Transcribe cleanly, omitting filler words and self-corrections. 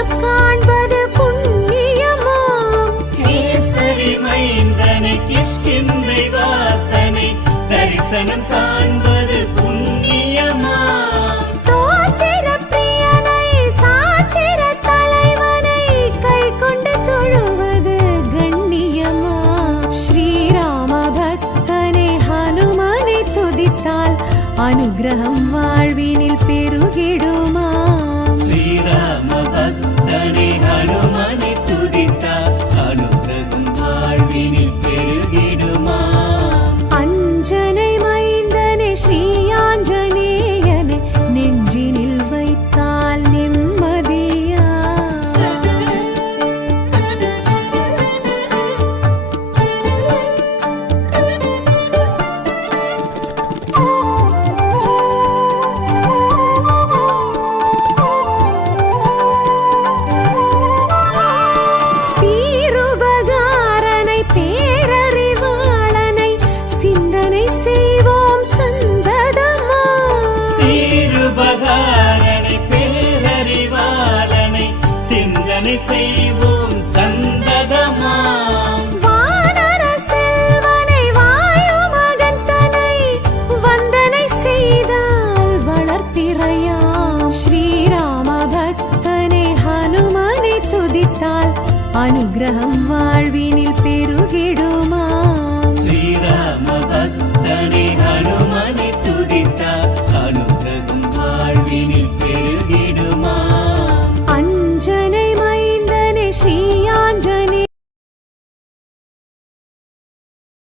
தரிசனம் காண்பது புண்ணியமாம். கேசரி மைந்தனை கிஷ்கிந்தை வாசனை தரிசனம் காண்பது புண்ணியமாம். தோத்திர பிரியனை சாத்திர தலைவனை கை கொண்டு தொழுவது கண்ணியமாம். ஸ்ரீராம பக்தனை ஹனுமனை துதித்தால் அனுகிரகம் வாழ்வினில் பெருகிடுமாம். ஸ்ரீராம பக்தனை ஹனுமனை துதித்தால் அனுகிரகம் வாழ்வினில் பெருகிடுமாம். அஞ்சனை மைந்தனை ஸ்ரீ ஆஞ்சநேயனை நெஞ்சினில் வைத்தால் நிம்மதியா. சீருபகாரனை பேரறிவாளனை சிந்தனை செய்வோம் சந்ததமா. சீருபகாரனை பேரறிவாளனை சிந்தனை செய்வோம் சந்ததமாம். வானர செல்வனை வாயு மகந்தனை வந்தனை செய்தால் வளர்ப்பிறையாம். ஸ்ரீராம பக்தனை ஹனுமனை துதித்தால் அனுகிரகம் வாழ்வினில் பெருகிடுமா.